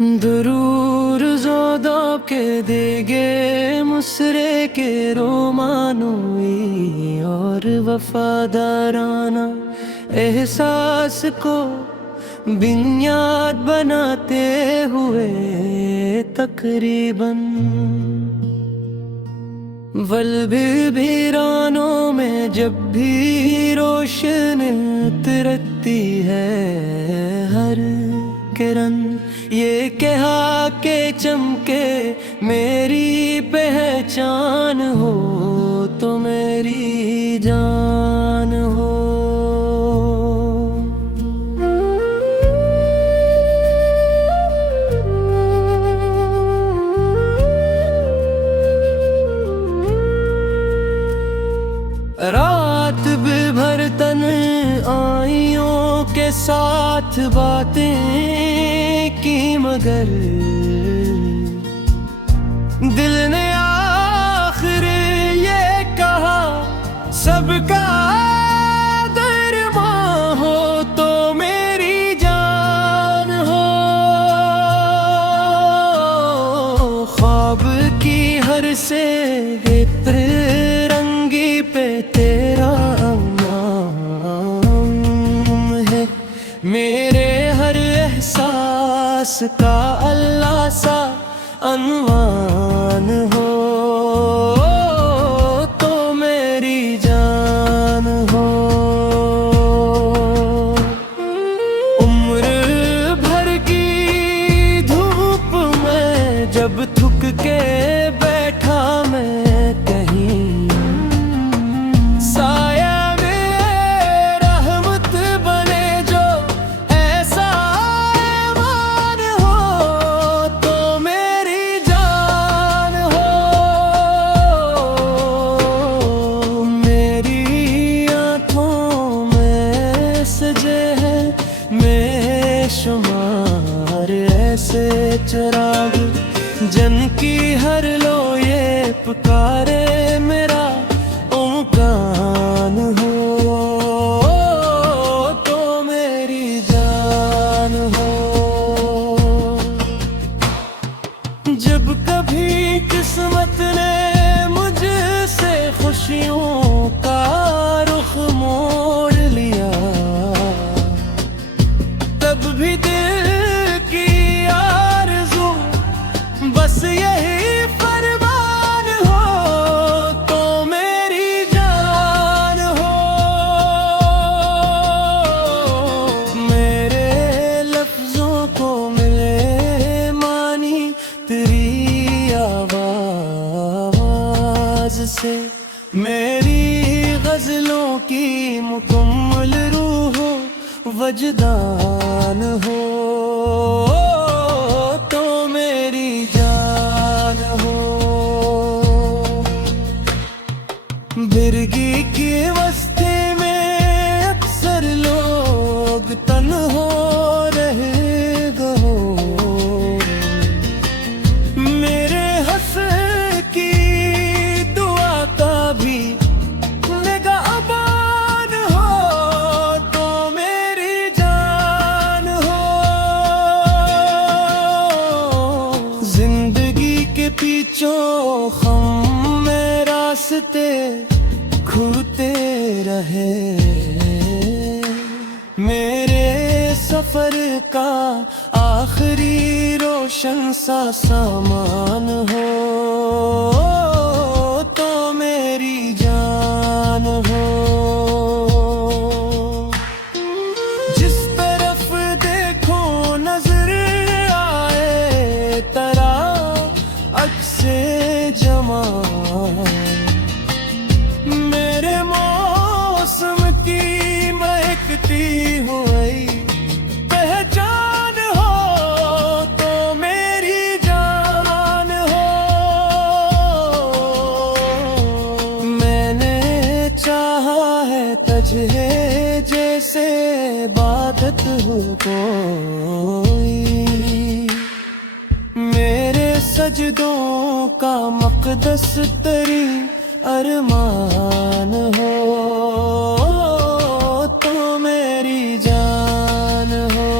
दरूर ज़ोदा के देगे मुसरे के रोमानोई और वफादाराना एहसास को बुनियाद बनाते हुए तकरीबन वीरानों में जब भी रोशनी उतरती है हर किरण ये कहा के चमके मेरी पहचान हो तो मेरी जान हो। रात भर तन आइयों के साथ बातें की मगर दिल ने आखिर ये कहा सबका दरमा हो तो मेरी जान हो। ख्वाब की हर से रंगी पे तेरा नाम है मेरे हर एहसास का अल्लाह सा अनवान हो तो मेरी जान हो। उम्र भर की धूप में जब थक के बैठा मैं कहीं साया में रहमत बने जो ऐसा ईमान हो तो मेरी जान हो। मेरी आँखों में सजे हैं बेशुमार ऐसे चिराग जन की हर लो ये पुकारे मेरा उमकान हो तो मेरी जान हो। जब कभी किस्मत ने मुझसे खुशियों का रुख मोड़ लिया तब भी दिल की आरज़ू बस यही फरमान हो तो मेरी जान हो। मेरे लफ्जों को मिले मानी तेरी आवाज से मेरी गजलों की मुकम्मल रूह वजदान हो तो मेरी जान हो। बिरगी की बस्ती में अक्सर लोग तन्हा रहे गो मेरे हंस की दुआ का भी निगाहबान हो तो मेरी जान हो। जिंदगी के पीछों हम में रास्ते खुलते रहे मेरे सफर का आखिरी रोशन सा सामान हो तो मेरी जान हो। जिस तरफ देखो नजर आए तरा अक्से जमां मेरे मौसम की महकती हुई पहचान हो तो मेरी जान हो। मैंने चाहा है तुझे जैसे इबादत हो कोई मेरे सजदों का मक़दस तरी अरमान हो तो मेरी जान हो।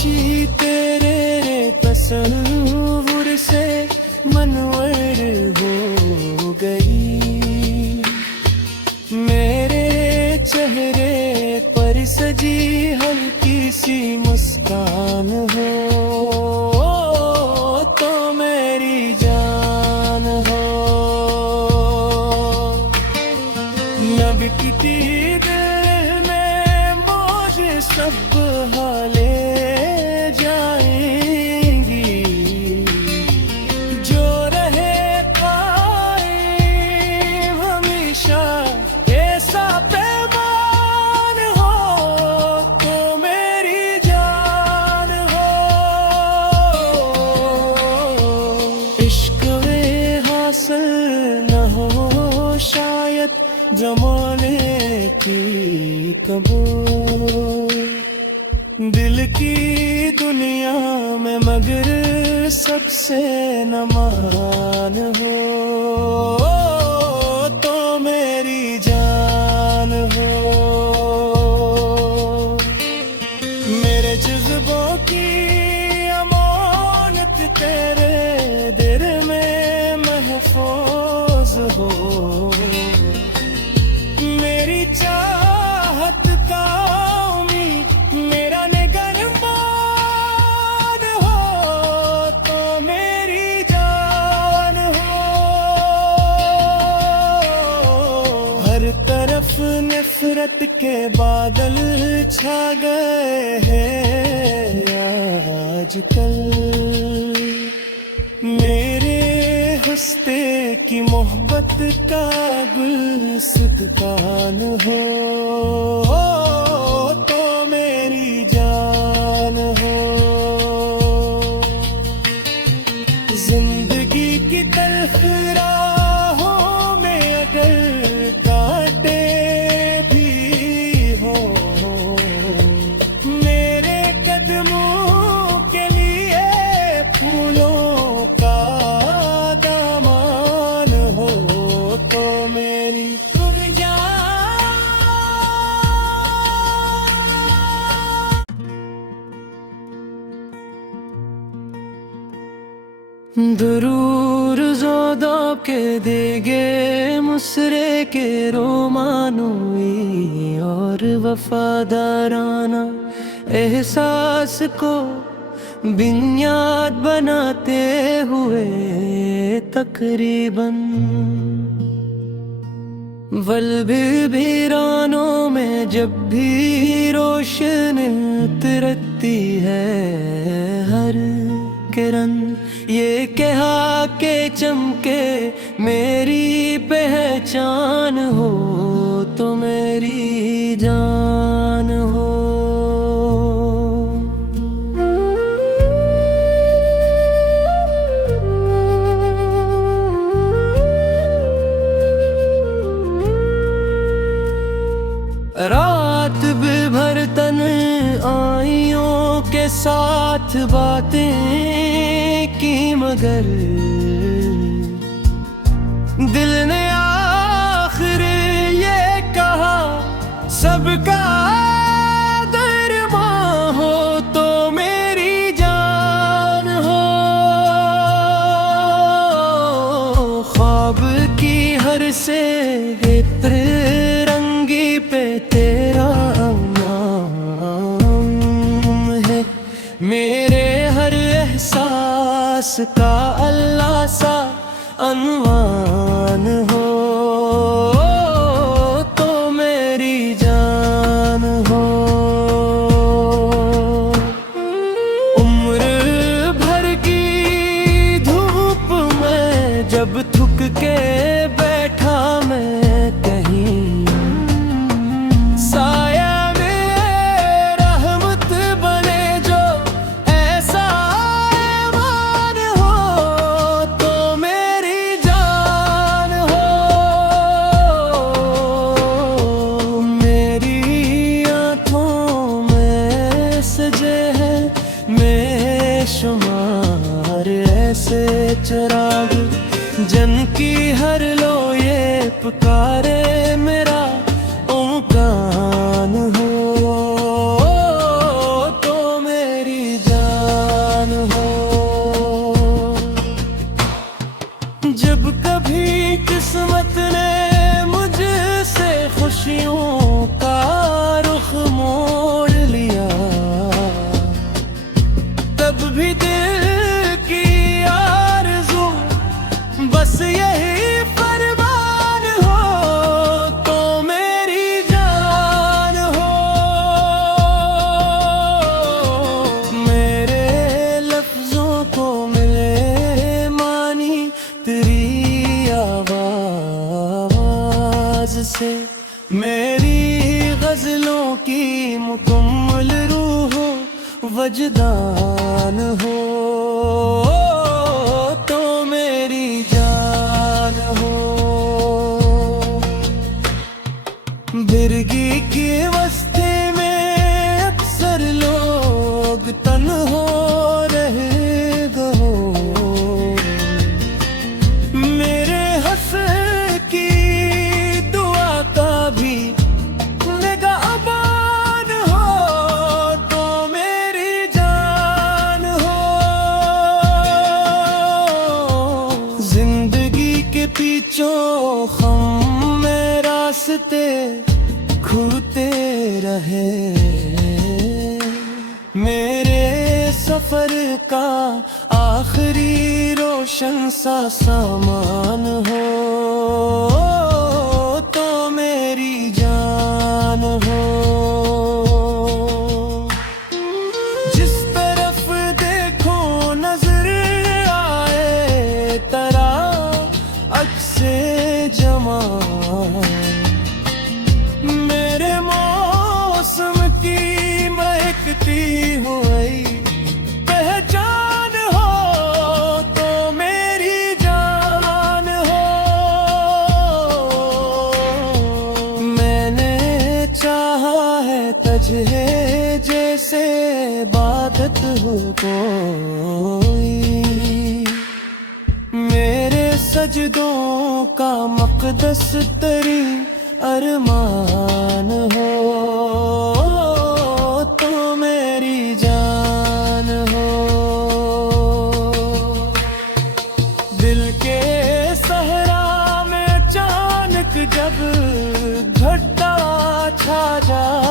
खामोशी तेरे तसव्वुर से मनवर हो गई। मेरे चेहरे पर सजी हल्की सी मुस्कान हो तो मेरी जान हो। नबकती दिल में मौज सब हाले जाएंगी। जो रहे कायम हमेशा ऐसा पैमान हो तो मेरी जान हो। इश्क में हासिल न हो शायद जमाने की कबूल दिल की दुनिया में, मगर सबसे न महान हो तो मेरी जान हो। मेरे जज्बों की अमानत तेरे दिल में महफूज हो। मेरी चाहत का उम्मीद मेरा निगरान हो तो मेरी जान हो। हर तरफ नफरत के बादल छा गए हैं आजकल। मेरे हंसते की मोहब्बत का गुलसितान हो तो मेरी जान हो। जिंदगी की तल्ख राहों में अगर कांटे भी हो, मेरे कदमों के लिए फूलों का दामन हो तो मेरी दरूर ज़ोदा के देगे मुसरे के रोमानुई और वफादाराना एहसास को बुनियाद बनाते हुए तकरीबन वल्भी-वीरानों में जब भी रोशनी उतरती है हर किरण ये कहा के चमके मेरी पहचान हो तो मेरी जान हो। रात भर तन आइयों के साथ बातें की, मगर दिल ने आखिर ये कहा सबका दरमां हो तो मेरी जान हो। ख्वाब की हर से रंगी पे तेरा नाम है। मेरे हर एहसास का अल्लाह सा अनवान हो तो मेरी जान हो। उम्र भर की धूप में जब थक के बैठा मैं कहीं, साया में रहमत बने जो ऐसा ईमान हो तो मेरी जान हो। मेरी आँखों में सजे हैं बेशुमार ऐसे चिराग जन की हर लो ये पुकारे मेरा ओंकार हो तो मेरी वजदान हो तो मेरी जान हो। बिरगी की बस्ती में अक्सर लोग तन्हा रहे गो, मेरे हंस की दुआ का भी निगाहबान हो तो मेरी जान हो। जिंदगी के पीछों हम में रास्ते खुलते रहे, मेरे सफर का आखिरी रोशन सा सामान हो तो मेरी जान हो। जिस तरफ देखो नजर आए तरा अक्से जमां, मेरे मौसम की महकती हुई पहचान हो तो मेरी जान हो। मैंने चाहा है तुझे जैसे इबादत हो कोई, मेरे सजदों का मक़दस तेरी अरमान हो तो मेरी जान हो। दिल के सहरा में अचानक जब घटा छा जाए